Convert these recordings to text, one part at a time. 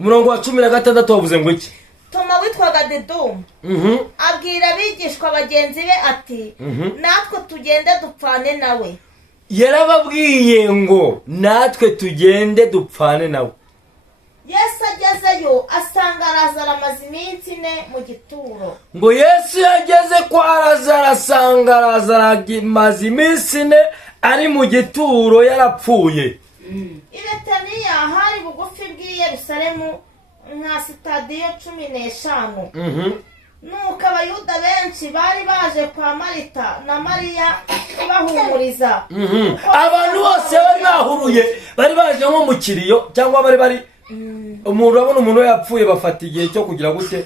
umurongo wa 16 wavuze ngo iki? Toma witwaga Didumo abwira abigishwa bagenzi be ati natwe tugende dupfane nawe. Yarababwiye ngo natwe tugende dupfane nawe. Yesu agezeyo asanga Lazaro amaze iminsi 4 mu gituro. Ngo Yesu yageze kwa Lazaro asanga Lazaro amaze iminsi 4 ari mu gituro yarapfuye. I Betaniya hari bugufi bw'i Yerusalemu nka sitadiyo 15. Nuko abayuda benshi bari baje kwa Marita na Mariya bahumuriza. Abantu bose bari bahuruye, bari baje nko mu kiriyo cyangwa bari umuntu urabona umuntu yapfuye bafata igihe cyo kugira gute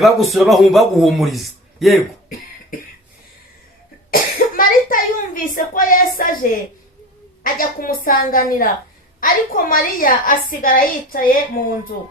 bagusura baguhumuriza. Yego. Marita yumvise ko Yesu aje ajya kumusanganira, ariko Mariya asigara yicaye mu nzu.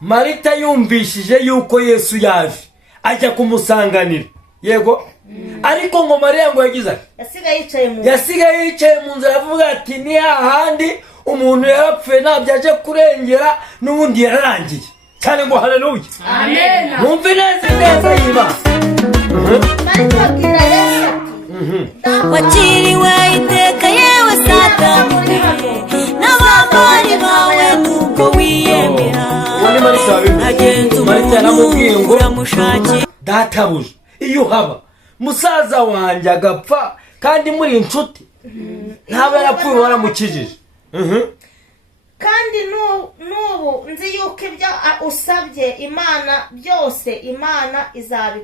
Marita yumvishije yuko Yesu yaje ajya kumusanganira. Yego. Ariko ngo Mariya ngo yagize yasigaye yicaye mu nzu aravuga ati ni hahandi umuntu yarapfuye nabyaje kurengera n'ubundi yararangiye. Cyane ngo haleluya. Amen. Mumve neza yiba. Marita abwira Yesu wakiriwe iteka yewe Satani n'abambari bawe nuko wiyemera. Marita yaramubwiye ngo databuja iyo haba musaza wanjye agapfa kandi muri inshuti ntabwo yarapfuye waramukijije. Kandi n'ubu nzi yuko ibyo usabye Imana byose Imana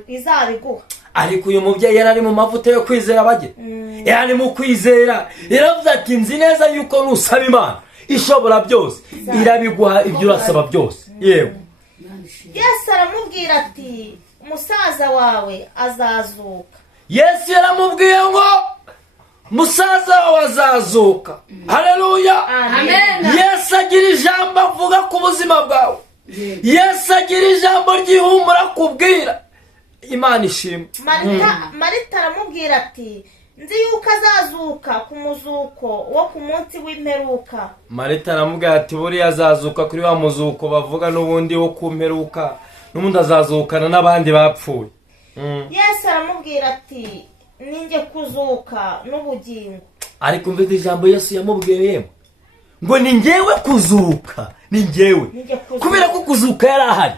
izabiguha. Ariko uyu mubyeyi yarari mu mavuta yo kwizera bage. Yarari mu kwizera. Yaravuze ati nzi neza yuko nusaba Imana ishobora byose irabiguha ibyo urasaba byose. Yego. Yesu aramubwira ati umusaza wawe azazuka. Yesu yaramubwiye ngo musaza wawe azazuka. Haleluya. Amen. Yesu agira ijambo avuga ku buzima bwawe. Yesu agira ijambo ryihumura kubwira. Imana ishimwe. Marita aramubwira ati nzi yuko azazuka ku muzuko wo ku munsi w'imperuka. Marita aramubwira ati buriya azazuka kuri wa muzuko bavuga n'ubundi wo ku mperuka, n'ubundi azazukana n'abandi bapfuye. Yesu aramubwira ati ninjye kuzuka n'ubugingo. Ariko mvite ijambo Yesu yamubwiye ngo ni njyewe kuzuka, ni njyewe. Kubera ko kuzuka yarahari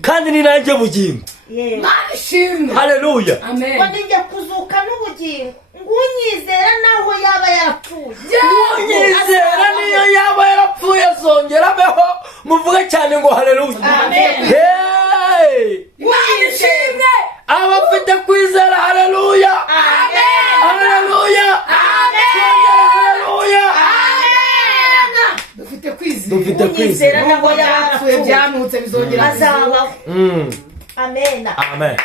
kandi ni nanjye bugingo. Nashimwe. Haleluya. Amen. Ngo ninjye kuzuka n'ubugingo, ngunyizera naho yaba yarapfuye. Ngunyizera niyo yaba yarapfuye azongera abeho. Muvuge cyane ngo haleluya. Amen. Hey! Nashimwe. Abafite kwizera haleluya. Amen. Haleluya. Haleluya. Dufite kwizera naho yarapfuye byanutse bizongera azabaho. Amen. Amen.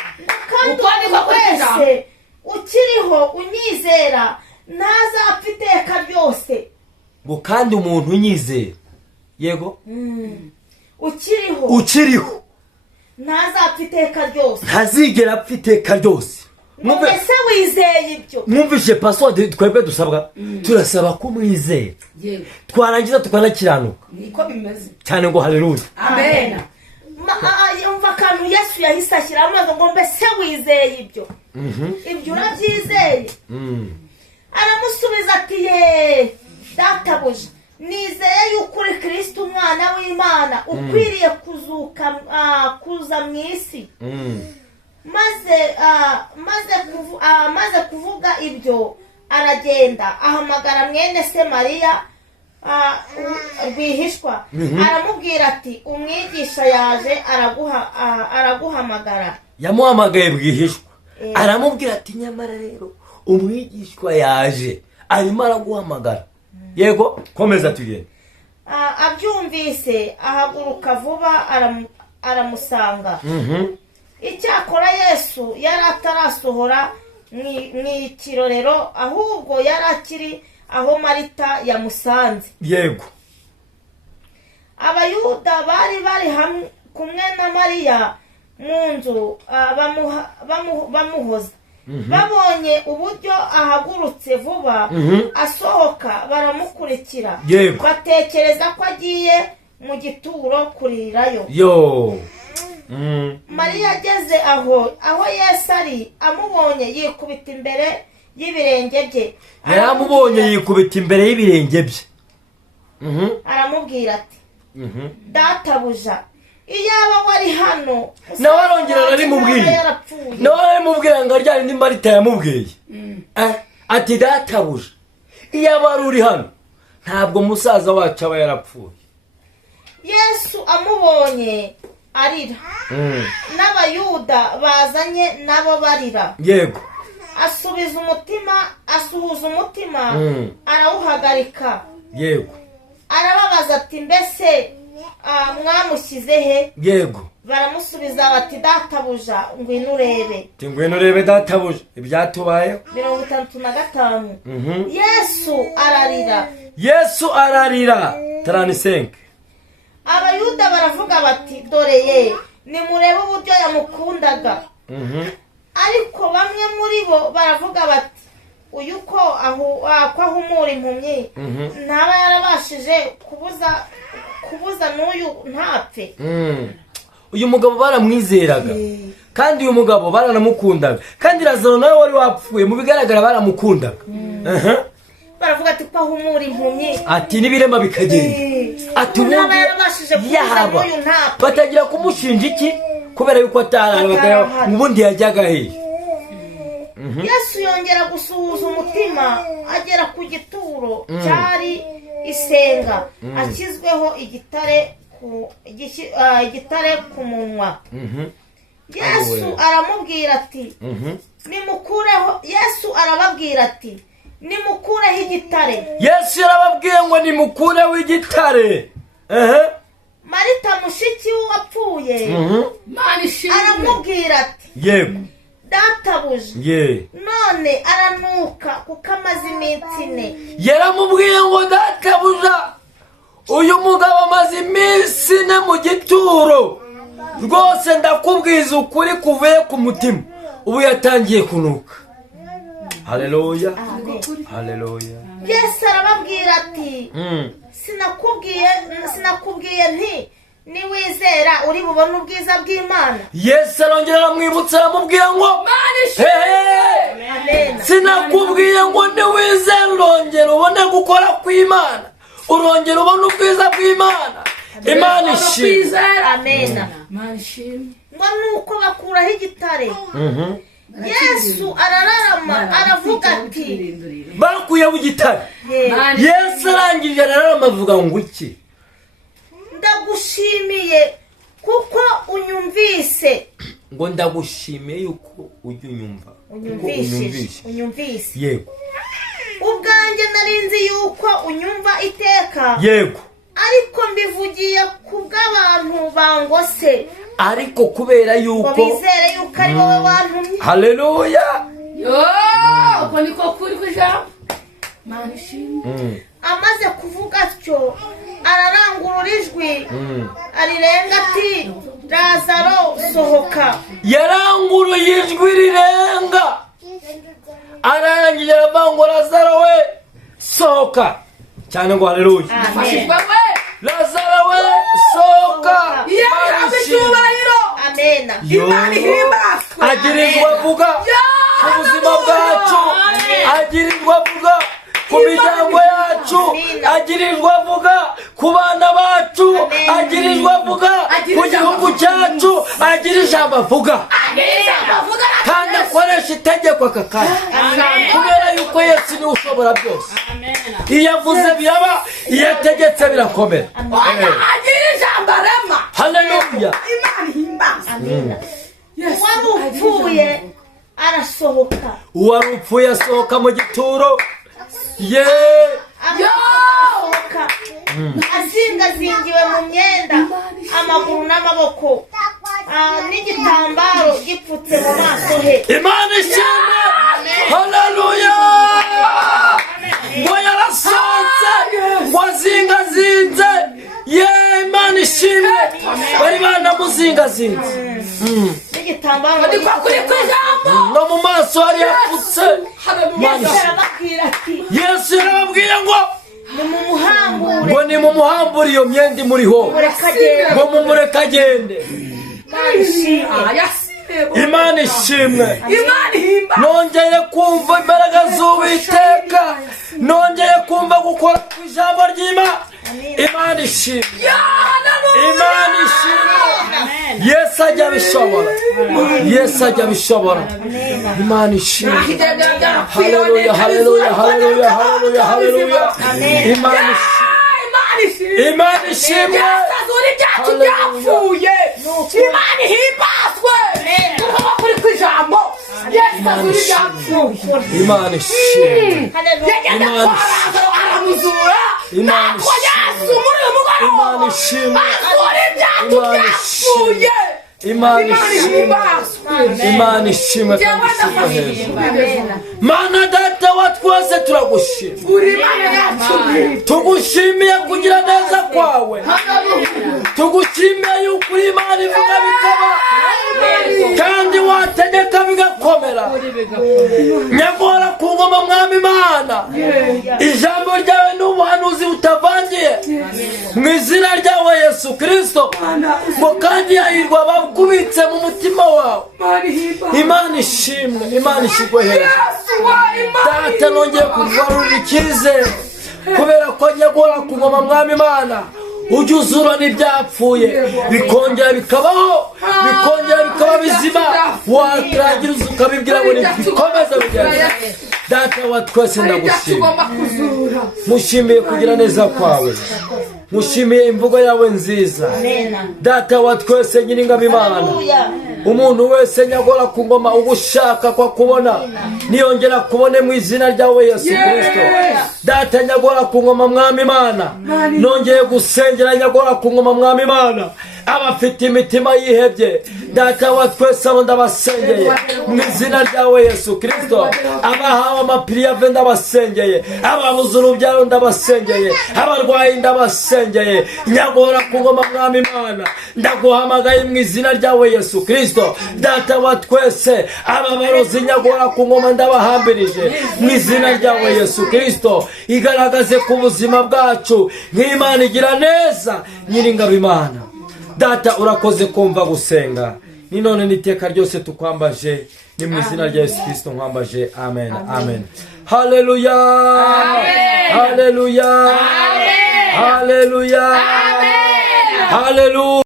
Kandi wese ukiriho unyizera ntazapfa iteka ryose. Ngo kandi umuntu unyizera. Yego. Ukiriho ntazapfa iteka ryose. Ntazigera apfa iteka ryose. Mwese wizeye ibyo. Mwumvishe password twebwe dusabwa. Turasaba ko mwizera. Yego. Twarangiza tukanakiranuka. Niko bimeze. Cyane ngo haleluya. Amen. Yumva kantu Yesu yahise ashyira amazi ngo mbese wizeye ibyo. Ibyo urabyizeye. Aramusubiza ati ye databuja nizeye yuko uri Kristo umwana w'Imana ukwiriye kuza mu isi. Maze kuvuga ibyo aragenda ahamagara mwene se Mariya rwihishwa. Aramubwira ati umwigisha yaje araguhamagara. Yamuhamagaye bwihishwa. Aramubwira ati nyamara rero umwigishwa yaje arimo araguhamagara. Yego komeza tugende. Abyumvise ahaguruka vuba aramusanga. Icyakora Yesu yari atarasohora mu kirorero ahubwo yari akiri aho Marita yamusanze. Yego. Abayuda bari hamwe kumwe na Mariya mu nzu bamuhoza. Babonye uburyo ahagurutse vuba asohoka baramukurikira. Yego. Batekereza ko agiye mu gituro kurirayo. yo Mariya ageze aho Yesu ari, amubonye yikubita imbere y'ibirenge bye. yaramubonye yikubita imbere y'ibirenge bye. Aramubwira ati databuja, iyaba wari hano. Nawe arongera arimubwira ngo aryari ndi Marita yamubwiye ati databuja, iyaba wari uri hano ntabwo musaza wacu aba yarapfuye. Yesu amubonye arira, n'abayuda bazanye nabo barira. Yego. asuhuza umutima arawuhagarika. Yego. Arababaza ati mbese mwamushyize he? Yego. Baramusubiza bati databuja, ngwino urebe. Ngwino urebe databuja ibyatubayeho. 55. Yesu ararira. 35. Abayuda baravuga bati dore ye, nimurebe uburyo yamukundaga. Ariko bamwe muri bo baravuga bati uyu ko ahumura impumyi ntaba yarabashije kubuza n'uyu ntapfe. Uyu mugabo baramwizeraga kandi uyu mugabo baranamukundaga, kandi Lazaro nawe wari wapfuye mu bigaragara baramukundaga. Baravuga ati ko ahumura impumyi, ati n'ibirema bikagenda, ati ntaba yarabashije kubuza n'uyu ntapfe. Batagira kumushinja iki kubera yuko atararaga ubundi yajyaga he. Yesu yongera gusuhuza umutima, agera ku gituro cyari isenga, akizweho igitare ku munwa. Yesu aramubwira ati nimukureho. Yesu arababwira ati nimukureho igitare. Yesu yarababwiye ngo nimukureho igitare. Marita mushiki wapfuye aramubwira ati yego databuja, none aranuka kuko amaze iminsi 4. Yaramubwiye ngo databuja, uyu mugabo amaze iminsi 4 mu gituro, rwose ndakubwiza ukuri kuvuye ku mutima, ubu yatangiye kunuka. Haleluya, haleluya. Yesu arababwira ati sinakubwiye nti niwizera uri bubone ubwiza bw'Imana. Yesu arongera aramwibutsa aramubwira ngo sinakubwiye ngo niwizera urongera ubone gukora kw'Imana, urongera ubone ubwiza bw'Imana. Imana ishimwe. Amen. Ngo nuko bakuraho igitare. Yesu arararama aravuga ati bakuyeho igitare. Yesu arangije arararama avuga ngo iki? Ndagushimiye kuko unyumvise. Ngo ndagushimiye yuko ujya unyumva. Unyumvise. Yego. Ubwanjye narinzi yuko unyumva iteka. Yego. Ariko mbivugiye kubw'abantu bangose. Ariko kubera yuko bizere yuko ari wowe wantumye. Haleluya. Uko niko kuri kujambo. Mana ishimwe. Amaze kuvuga atyo ararangurura ijwi arirenga ati Lazaro sohoka. Yaranguruye ijwi rirenga arangije aravuga ngo Lazaro we sohoka. Cyane ngo haleluya. Lazaro we sohoka. Amen. Imana ihimbazwe. Agirizwa vuga ku buzima bwacu, agirizwa vuga ku miryango yacu, agirizwa vuga ku bana bacu, agirizwa vuga ku gihugu cyacu, agira ijambo avuga kandi akoresha itegeko aka kanya, kubera yuko Yesu niwe ushobora byose. Iyo avuze biraba, iyo ategetse birakomera. Agira ijambo arema. Haleluya. Imana ihimbazwe. Uwarupfuye arasohoka. Uwarupfuye asohoka mu gituro. Asohoka azingazingiwe mu myenda, amaguru n'amaboko, n'igitambaro gipfutse mu maso he. Imana ishimwe. Haleluya. Ngo yarasohotse ngo azingazinze. Imana ishimwe. Bari banamuzingazinze. N'igitambaro no mu maso hari yapfutse. Yesu arababwira ati Yesu yarababwiye ngo ngo nimumuhambure iyo myenda imuriho, ngo mumureke agende. Imana ishimwe. Nongeye kumva imbaraga z'Uwiteka, nongeye kumva gukora ku ijambo ry'Imana. Imana ishimwe. Imana ishimwe. Yesu ajya abishobora, Yesu ajya abishobora. Imana ishimwe. Haleluya, haleluya, haleluya, haleluya, haleluya. Imana ishimwe. Imana ishimwe. Byapfuye. Imana ihimbazwe. Kuko kuri ku ijambo Yesu azura ibyapfuye. Imana ishimwe. Yagenda kwa aramuzura. Nako Yesu muri uyu mugoroba azura ibyapfuye. Imana ishimwe. Imana ishimwe. Mana data wa twese turagushima, tugushimiye kugira neza kwawe, tugushimiye yuko uri Imana ivuga bikaba kandi wategeka bigakomera. Nyagora ku ngoma mwami Imana, ijambo ryawe n'ubuhanuzi butavangiye mu izina ryawe Yesu Kristo, ngo kandi hahirwa abakubitse mu mutima wawe. Imana ishimwe. Imana ishimwe hejuru. Data nongeye kugarura icyizere kubera ko nyagora ku ngoma mwami Imana ujya uzura n'ibyapfuye bikongera bikabaho, bikongera bikaba bizima. Watangira ukabibwira ngo nibikomeze bigende. Data wa twese ndagushima, mushimiye kugira neza kwawe, mushimiye imvugo yawe nziza. Data wa twese nyiringabo Imana, umuntu wese nyagora ku ngoma ugushaka kwa kubona niyongera kubone mu izina ryawe Yesu Kristo. Data nyagora ku ngoma mwami Imana, nongeye gusengera nyagora ku ngoma mwami Imana abafite imitima yihebye. Data wa twese abo ndabasengeye mu izina ryawe Yesu Kristo. Abahawe amapiriyave ndabasengeye, ababuze urubyaro ndabasengeye, abarwayi ndabasengeye. Nyagora ku ngoma mwami Imana, ndaguhamagaye mu izina ryawe Yesu Kristo. Data wa twese ababarozi nyagora ku ngoma ndabahambirije mu izina ryawe Yesu Kristo. Igaragaze ku buzima bwacu nk'Imana igira neza nyiringabo Imana. Data urakoze kumva gusenga, ni none n'iteka ryose tukwambaje, ni mu izina rya Yesu Kristo nkwambaje. Amen, amen. Haleluya, haleluya, haleluya, haleluya.